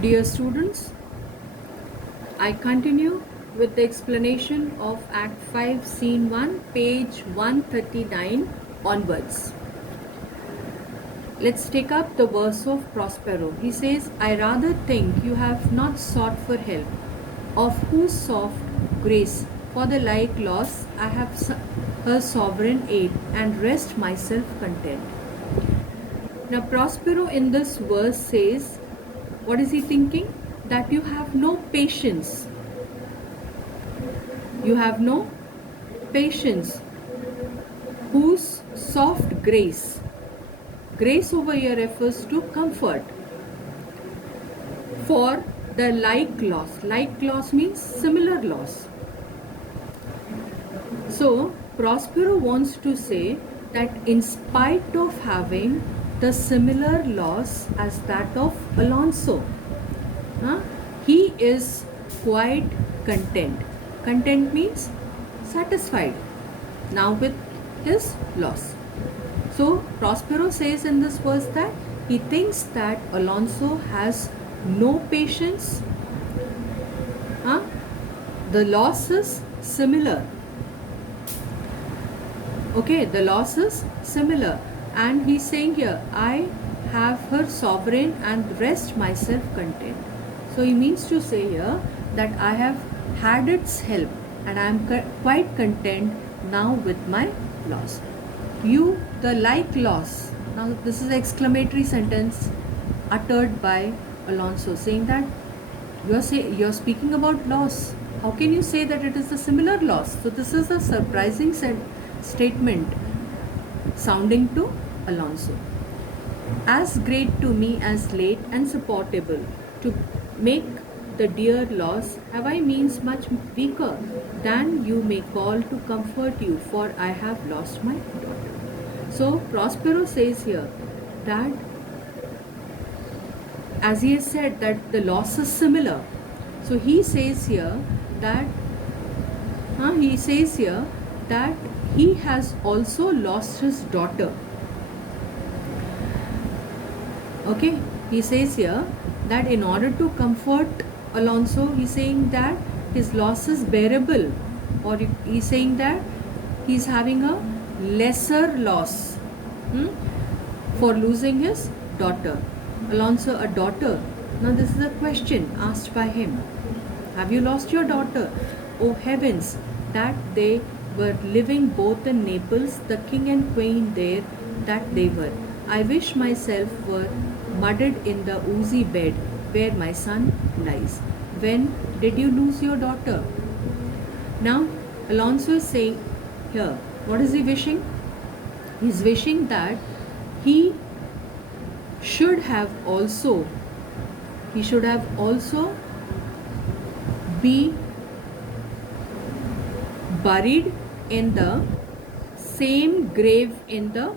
Dear students, I continue with the explanation of Act 5, Scene 1, page 139 onwards. Let's take up the verse of Prospero. He says, I rather think you have not sought for help, of whose soft grace for the like loss I have her sovereign aid, and rest myself content. Now, Prospero in this verse says, what is he thinking? That you have no patience. You have no patience. Whose soft grace. Grace over here refers to comfort. For the like loss. Like loss means similar loss. So, Prospero wants to say that in spite of having the similar loss as that of Alonso, he is quite content. Content means satisfied now with his loss. So Prospero says in this verse that he thinks that Alonso has no patience. The loss is similar. Okay, the loss is similar. And he's saying here, I have her sovereign and rest myself content. So he means to say here that I have had its help and I am quite content now with my loss. You, the like loss. Now this is an exclamatory sentence uttered by Alonso saying that you're speaking about loss. How can you say that it is a similar loss? So this is a surprising statement sounding to Alonso. As great to me as late and supportable to make the dear loss have I means much weaker than you may call to comfort you, for I have lost my daughter. So Prospero says here that as he has said that the loss is similar. So he says here that he has also lost his daughter. Okay, he says here that in order to comfort Alonso, he's saying that his loss is bearable, or he's saying that he's having a lesser loss for losing his daughter. Alonso, a daughter. Now this is a question asked by him. Have you lost your daughter? Oh heavens, that they were living both in Naples, the king and queen there that they were. I wish myself were mudded in the oozy bed where my son lies. When did you lose your daughter? Now, Alonso is saying here, what is he wishing? He's wishing that he should have also be buried in the same grave in the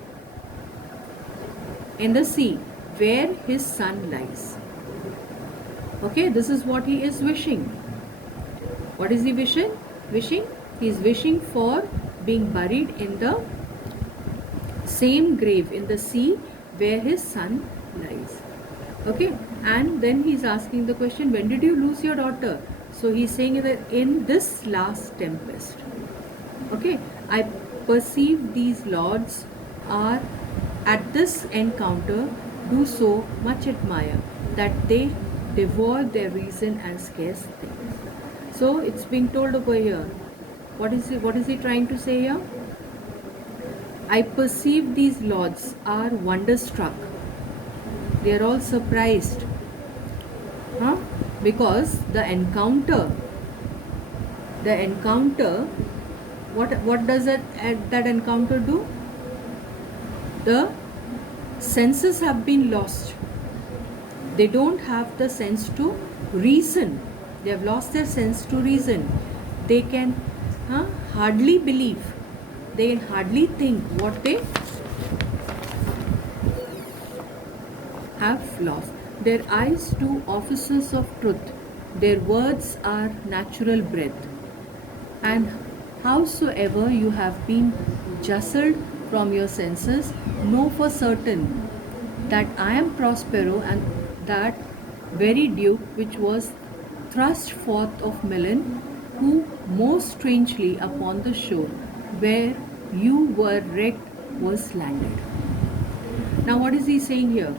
sea where his son lies. Okay, this is what he is wishing. What is he wishing? He is wishing for being buried in the same grave in the sea where his son lies. Okay, and then he's asking the question, when did you lose your daughter? So he's saying that in this last tempest. Okay, I perceive these lords are at this encounter do so much admire that they devour their reason and scarce things. So it's being told over here. What is he trying to say here? I perceive these lords are wonderstruck. They are all surprised. Because the encounter, what does that encounter do? The senses have been lost. They don't have the sense to reason. They have lost their sense to reason. They can hardly believe. They can hardly think what they have lost. Their eyes too officers of truth. Their words are natural breath. And howsoever you have been justled from your senses, know for certain that I am Prospero and that very duke which was thrust forth of Milan, who most strangely upon the shore where you were wrecked was landed. Now, what is he saying here?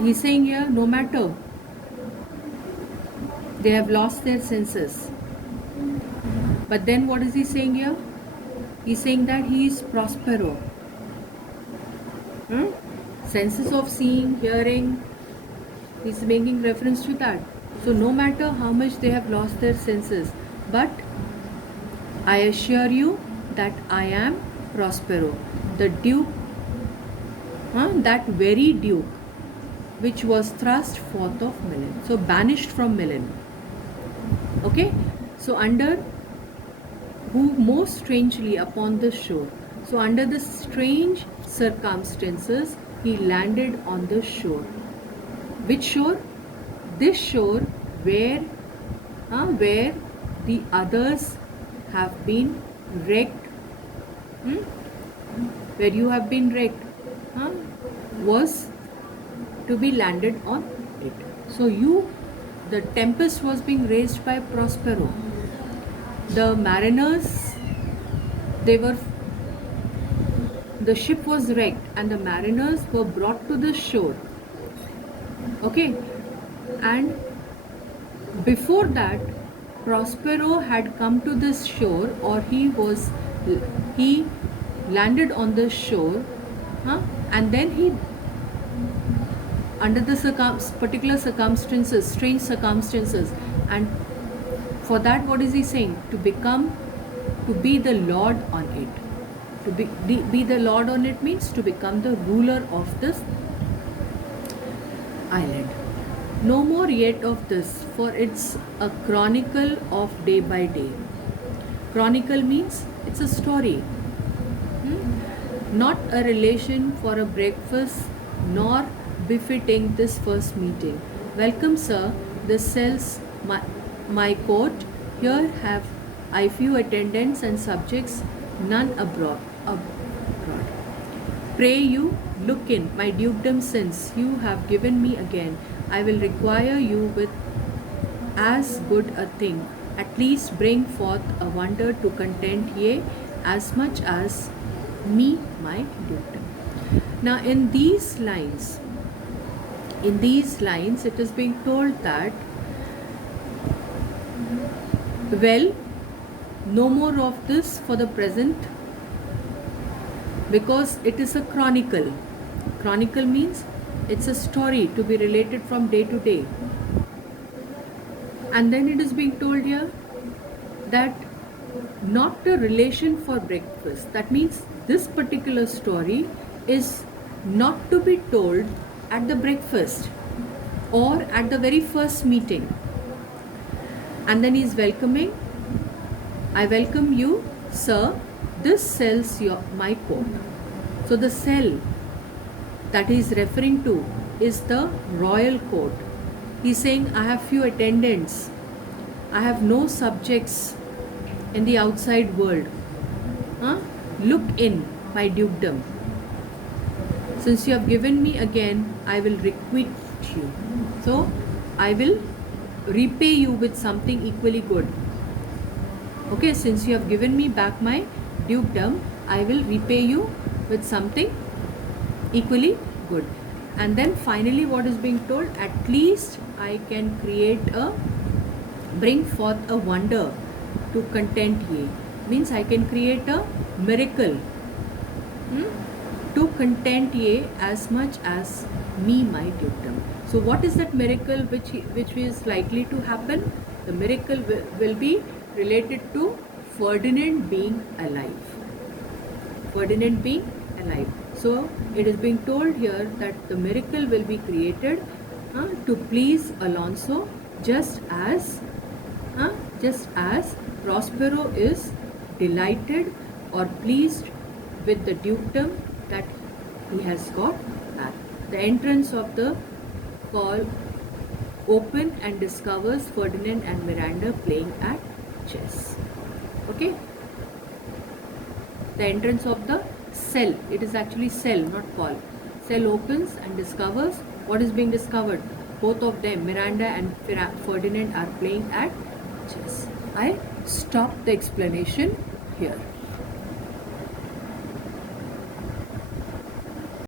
He's saying here, no matter they have lost their senses. But then what is he saying here? He's saying that he is Prospero. Senses of seeing, hearing, he's making reference to that. So no matter how much they have lost their senses, but I assure you that I am Prospero, the Duke, that very Duke which was thrust forth of Milan. So banished from Milan. Okay, so under who most strangely upon the shore. So under the strange circumstances, he landed on the shore. Which shore? This shore where the others have been wrecked, where you have been wrecked, was to be landed on it. So the tempest was being raised by Prospero. The mariners, the ship was wrecked and the mariners were brought to the shore. Okay, and before that, Prospero had come to this shore, or he landed on the shore, and then he, under the particular circumstances, strange circumstances, and for that, what is he saying? To be the Lord on it. To be the Lord on it means to become the ruler of this island. No more yet of this, for it's a chronicle of day by day. Chronicle means it's a story. Not a relation for a breakfast, nor befitting this first meeting. Welcome, sir. This sells my court. Here have I few attendants and subjects, none abroad. Pray you, look in my dukedom, since you have given me again. I will require you with as good a thing. At least bring forth a wonder to content ye as much as me, my dukedom. Now in these lines, it is being told that, well, no more of this for the present, because it is a chronicle. Chronicle means it's a story to be related from day to day. And then it is being told here that not a relation for breakfast. That means this particular story is not to be told at the breakfast or at the very first meeting. And then he's welcoming. I welcome you, sir. This sells my court. So the cell that he is referring to is the royal court. He's saying, I have few attendants. I have no subjects in the outside world. Look in my dukedom. Since you have given me again, I will requite you. So I will repay you with something equally good. Okay, since you have given me back my dukedom, I will repay you with something equally good. And then finally what is being told, at least I can bring forth a wonder to content ye. Means I can create a miracle to content ye as much as me, my dukedom. So what is that miracle which is likely to happen? The miracle will be related to Ferdinand being alive. Ferdinand being alive. So it is being told here that the miracle will be created to please Alonso, just as Prospero is delighted or pleased with the dukedom that he has got back. The entrance of the call open and discovers Ferdinand and Miranda playing at chess. Okay, the entrance of the cell, it is actually cell, not call. cell opens and discovers what is being discovered. Both of them, Miranda and Ferdinand, are playing at chess. I stop the explanation here.